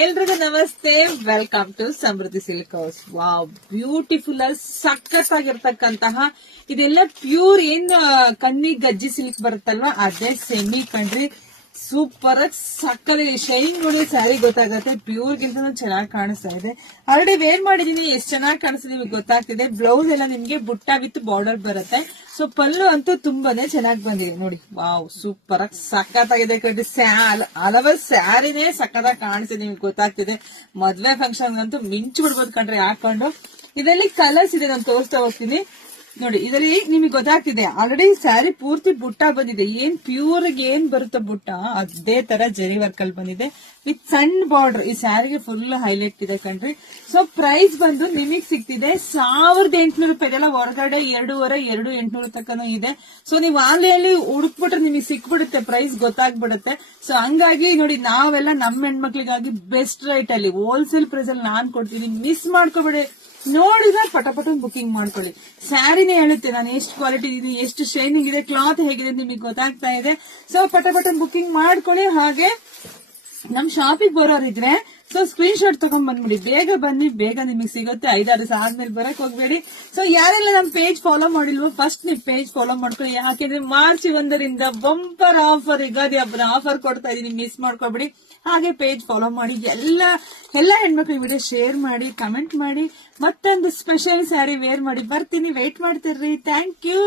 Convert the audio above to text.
ಎಲ್ರಿಗೂ ನಮಸ್ತೆ. Welcome to Samruddhi silk house. Wow, beautiful ಸಖತ್ ಆಗಿರ್ತಕ್ಕಂತಹ ಇದೆಲ್ಲ ಪ್ಯೂರ್ ಕಣ್ಣಿ ಗಜ್ಜಿ ಸಿಲ್ಕ್ ಬರುತ್ತಲ್ವಾ, ಅದೇ ಸೆಮಿ ಕಣ್ರಿ. ಸೂಪರ್ ಆಗಿ ಸಕ್ಕರೆ ಶೈನ್ ನೋಡಿ ಸ್ಯಾರಿ ಗೊತ್ತಾಗತ್ತೆ. ಪ್ಯೂರ್ ಗಿಂತ ಚೆನ್ನಾಗಿ ಕಾಣಿಸ್ತಾ ಇದೆ. ಆಲ್ರೆಡಿ ವೇರ್ ಮಾಡಿದೀನಿ, ಎಷ್ಟು ಚೆನ್ನಾಗಿ ಕಾಣಿಸ್ತಿದೆ ನಿಮಗೆ ಗೊತ್ತಾಗ್ತಿದೆ. ಬ್ಲೌಸ್ ಎಲ್ಲ ನಿಮ್ಗೆ ಬುಟ್ಟ ವಿತ್ ಬಾರ್ಡರ್ ಬರುತ್ತೆ. ಸೊ ಪಲ್ಲು ಅಂತೂ ತುಂಬಾನೇ ಚೆನ್ನಾಗಿ ಬಂದಿದೆ ನೋಡಿ. ವಾವ್, ಸೂಪರ್ ಆಗಿ ಸಖತ್ತಾಗಿದೆ ಕಣ್ರಿ. ಹಲವಾರು ಸ್ಯಾರಿನೇ ಸಖತ್ತಾಗಿ ಕಾಣಿಸ್ತಿದೆ, ನಿಮ್ಗೆ ಗೊತ್ತಾಗ್ತಿದೆ. ಮದ್ವೆ ಫಂಕ್ಷನ್ ಅಂತೂ ಮಿಂಚು ಬಿಡ್ಬೋದು ಕಣ್ರಿ ಹಾಕೊಂಡು. ಇದರಲ್ಲಿ ಕಲರ್ಸ್ ಇದೆ, ನಾನು ತೋರಿಸ್ತಾ ಹೋಗ್ತೀನಿ ನೋಡಿ. ಇದರಲ್ಲಿ ನಿಮಗೆ ಗೊತ್ತಾಗ್ತಿದೆ, ಆಲ್ರೆಡಿ ಸ್ಯಾರಿ ಪೂರ್ತಿ ಬುಟ್ಟ ಬಂದಿದೆ. ಏನ್ ಪ್ಯೂರ್ ಏನ್ ಬರುತ್ತೆ ಬುಟ್ಟ, ಅದೇ ತರ ಜರಿ ವರ್ಕ್ ಅಲ್ಲಿ ಬಂದಿದೆ ವಿತ್ ಸಣ್ಣ ಬಾರ್ಡರ್. ಈ ಸ್ಯಾರಿಗೆ ಫುಲ್ ಹೈಲೈಟ್ ಇದೆ ಕಣ್ರಿ. ಸೊ ಪ್ರೈಸ್ ಬಂದು ನಿಮಗ್ ಸಿಗ್ತಿದೆ 1800 ರೂಪಾಯಿ. ಇದೆಲ್ಲ ಹೊರಗಡೆ 2,500 ತಕ್ಕನೂ ಇದೆ. ಸೊ ನೀವು ಆನ್ಲೈನ್ ಹುಡುಕ್ಬಿಟ್ರೆ ನಿಮಗೆ ಸಿಕ್ಬಿಡುತ್ತೆ, ಪ್ರೈಸ್ ಗೊತ್ತಾಗ್ಬಿಡುತ್ತೆ. ಸೊ ಹಂಗಾಗಿ ನೋಡಿ, ನಾವೆಲ್ಲ ನಮ್ಮ ಹೆಣ್ಮಕ್ಳಿಗಾಗಿ ಬೆಸ್ಟ್ ರೇಟ್ ಅಲ್ಲಿ ಹೋಲ್ಸೇಲ್ ಪ್ರೈಸ್ ಅಲ್ಲಿ ನಾನ್ ಕೊಡ್ತೀನಿ. ಮಿಸ್ ಮಾಡ್ಕೋಬೇಡಿ. ನೋಡಿದ್ರೆ ಪಟಪಟ ಬುಕಿಂಗ್ ಮಾಡ್ಕೊಳ್ಳಿ. ಸ್ಯಾರಿನೇ ಹೇಳುತ್ತೆ ನಾನು ಎಷ್ಟು ಕ್ವಾಲಿಟಿ ಇದೆ, ಎಷ್ಟು ಶೈನಿಂಗ್ ಇದೆ, ಕ್ಲಾತ್ ಹೇಗಿದೆ ನಿಮಗೆ ಗೊತ್ತಾಗ್ತಾ ಇದೆ. ಸೊ ಪಟಪಟ ಬುಕಿಂಗ್ ಮಾಡ್ಕೊಳ್ಳಿ. ಹಾಗೆ ನಮ್ ಶಾಪಿಗೆ ಬರೋರಿದ್ರೆ ಸೊ ಸ್ಕ್ರೀನ್ ಶಾಟ್ ತಗೊಂಡ್ ಬಂದ್ಬಿಡಿ. ಬೇಗ ಬನ್ನಿ, ಬೇಗ ನಿಮಗೆ ಸಿಗುತ್ತೆ. 5-6 ದಿವಸ ಆದ್ಮೇಲೆ ಬರಕ್ ಹೋಗ್ಬೇಡಿ. ಸೊ ಯಾರೆಲ್ಲ ನಮ್ ಪೇಜ್ ಫಾಲೋ ಮಾಡಿಲ್ವೋ ಫಸ್ಟ್ ನೀವು ಪೇಜ್ ಫಾಲೋ ಮಾಡ್ಕೊಳ್ಳಿ. ಯಾಕೆಂದ್ರೆ ಮಾರ್ಚ್ 1ರಿಂದ ಬಂಪರ್ ಆಫರ್, ಯುಗಾದಿ ಹಬ್ಬದ ಆಫರ್ ಕೊಡ್ತಾ ಇದೀನಿ, ಮಿಸ್ ಮಾಡ್ಕೊಬೇಡಿ. ಹಾಗೆ ಪೇಜ್ ಫಾಲೋ ಮಾಡಿ. ಎಲ್ಲ ಹೆಣ್ಮಕ್ಳು ವಿಡಿಯೋ ಶೇರ್ ಮಾಡಿ, ಕಮೆಂಟ್ ಮಾಡಿ. ಮತ್ತೊಂದು ಸ್ಪೆಷಲ್ ಸ್ಯಾರಿ ವೇರ್ ಮಾಡಿ ಬರ್ತೀನಿ. ವೇಟ್ ಮಾಡ್ತಿರ್ರಿ. Thank you.